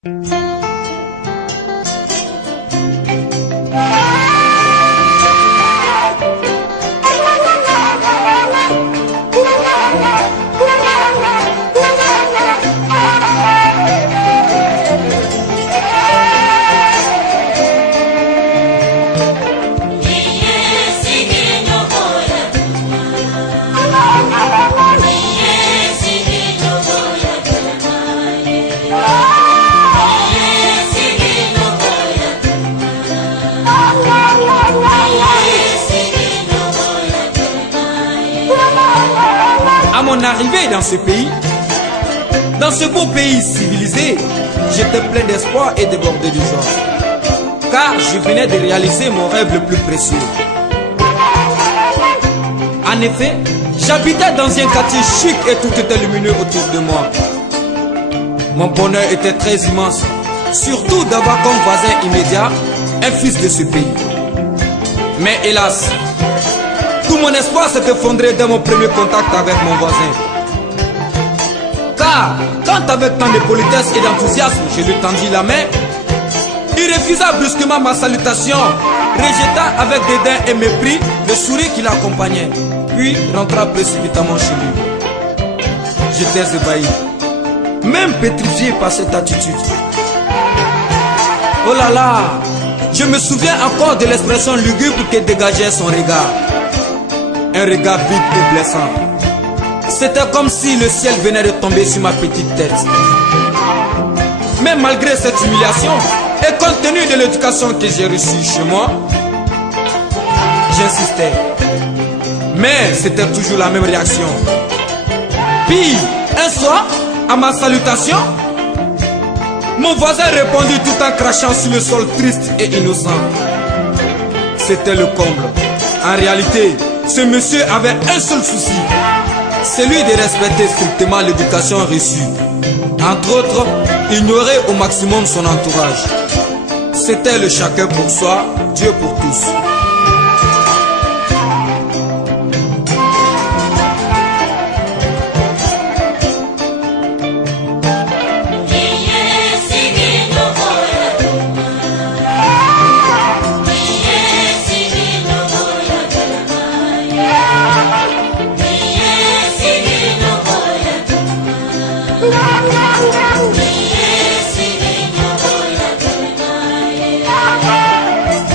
À mon arrivée dans ce pays, dans ce beau pays civilisé, j'étais plein d'espoir et débordé de joie, car je venais de réaliser mon rêve le plus précieux. En effet, j'habitais dans un quartier chic et tout était lumineux autour de moi. Mon bonheur était très immense, surtout d'avoir comme voisin immédiat un fils de ce pays. Mais hélas, tout mon espoir s'est effondré dès mon premier contact avec mon voisin. Car, quand avec tant de politesse et d'enthousiasme, je lui tendis la main, il refusa brusquement ma salutation, rejeta avec dédain et mépris le sourire qui l'accompagnait, puis rentra précipitamment chez lui. J'étais ébahi, même pétrifié par cette attitude. Oh là là, je me souviens encore de l'expression lugubre que dégageait son regard. Un regard vide et blessant. C'était comme si le ciel venait de tomber sur ma petite tête. Mais malgré cette humiliation, et compte tenu de l'éducation que j'ai reçue chez moi, j'insistais. Mais c'était toujours la même réaction. Puis, un soir, à ma salutation, mon voisin répondit tout en crachant sur le sol triste et innocent. C'était le comble. En réalité, ce monsieur avait un seul souci, celui de respecter strictement l'éducation reçue. Entre autres, ignorer au maximum son entourage. C'était le chacun pour soi, Dieu pour tous.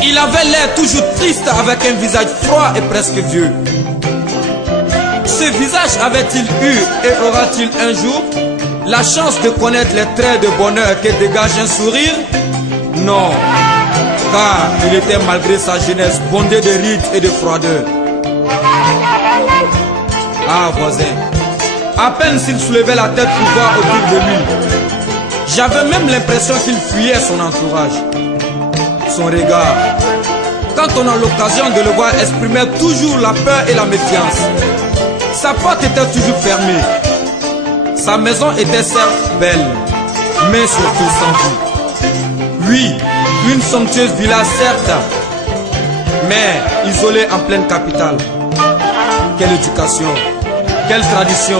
Il avait l'air toujours triste avec un visage froid et presque vieux. Ce visage avait-il eu et aura-t-il un jour la chance de connaître les traits de bonheur que dégage un sourire? Non, car il était malgré sa jeunesse bondé de rides et de froideur. Ah voisin, à peine s'il soulevait la tête pour voir autour de lui, j'avais même l'impression qu'il fuyait son entourage. Son regard, quand on a l'occasion de le voir, exprimait toujours la peur et la méfiance. Sa porte était toujours fermée. Sa maison était certes belle, mais surtout sans vie. Oui, une somptueuse villa certes, mais isolée en pleine capitale. Quelle éducation, quelle tradition,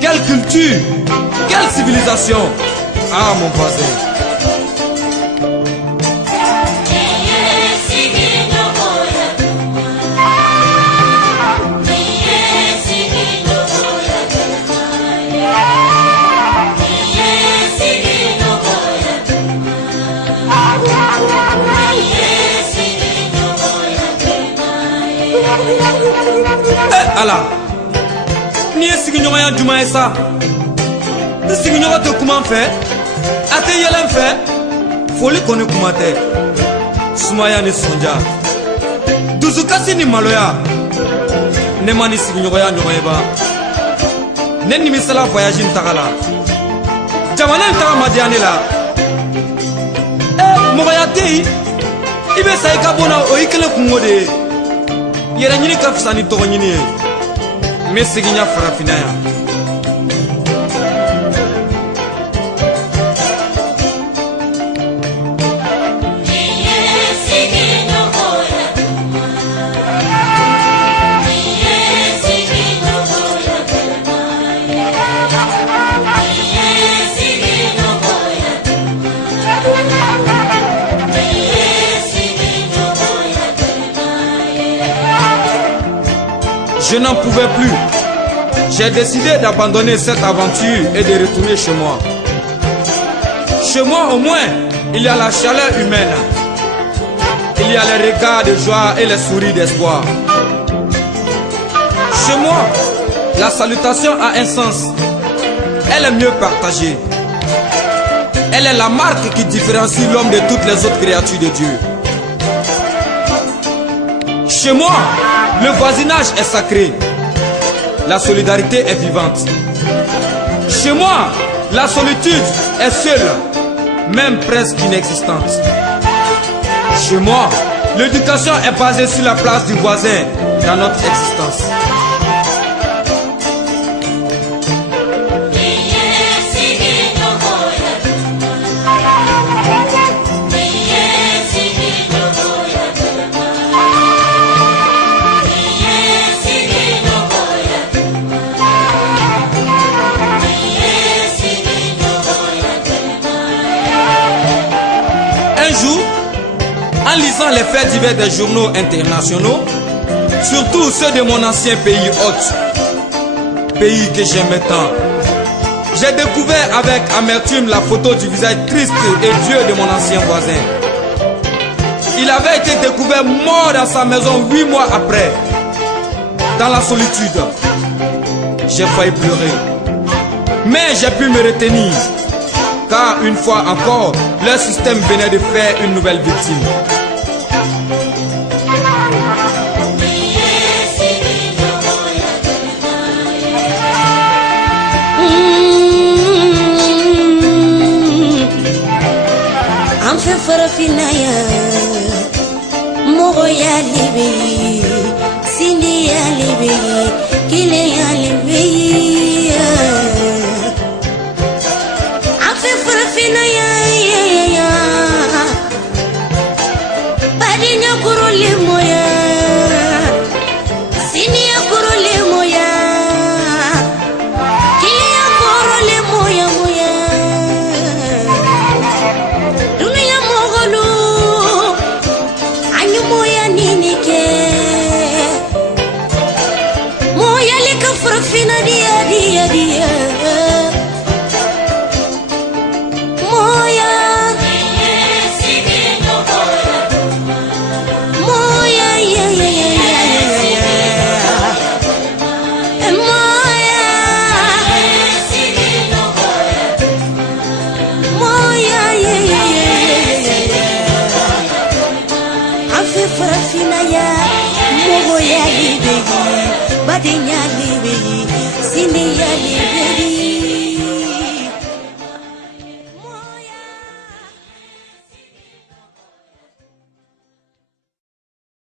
quelle culture, quelle civilisation. Ah mon voisin. Allah, ni sigiɲɔgɔnya juma ye sa. Ni sigiɲɔgɔn tɛ kuma fɛ, a tɛ yɛlɛ fɛ, foli kɔni kuma tɛ. Sumaya ni sonja, dusukasi ni maloya, ne ma ni sigiɲɔgɔnya ɲɔgɔn ye ba. Ne nimisala voyage in taga la, jamana in taga ma diya ne la. Mɔgɔya tɛ yen, i bɛ sa i ka bɔ na o y'i kelen kungo de ye. Yɛrɛ ɲini ka fisa ni tɔgɔ ɲini ye. N bɛ segin ya farafinna yan. Je n'en pouvais plus. J'ai décidé d'abandonner cette aventure et de retourner chez moi. Chez moi, au moins, il y a la chaleur humaine. Il y a les regards de joie et les sourires d'espoir. Chez moi, la salutation a un sens. Elle est mieux partagée. Elle est la marque qui différencie l'homme de toutes les autres créatures de Dieu. Chez moi, le voisinage est sacré. La solidarité est vivante. Chez moi, la solitude est seule, même presque inexistante. Chez moi, l'éducation est basée sur la place du voisin dans notre existence. Un jour, en lisant les faits divers des journaux internationaux, surtout ceux de mon ancien pays hôte, pays que j'aimais tant, j'ai découvert avec amertume la photo du visage triste et vieux de mon ancien voisin. Il avait été découvert mort dans sa maison 8 mois après, dans la solitude. J'ai failli pleurer, mais j'ai pu me retenir, car une fois encore, leur système venait de faire une nouvelle victime. Amfe farafinaya mogo ya libe sindi ya libe kile ya libe amfe farafinaya badinya kurole moya sindi ya kurole moya kile ya kurole moya moya Fina dia dia dia moya moya ya ya ya moya moya ya ya afi fina ya mogo ya libe badenya libe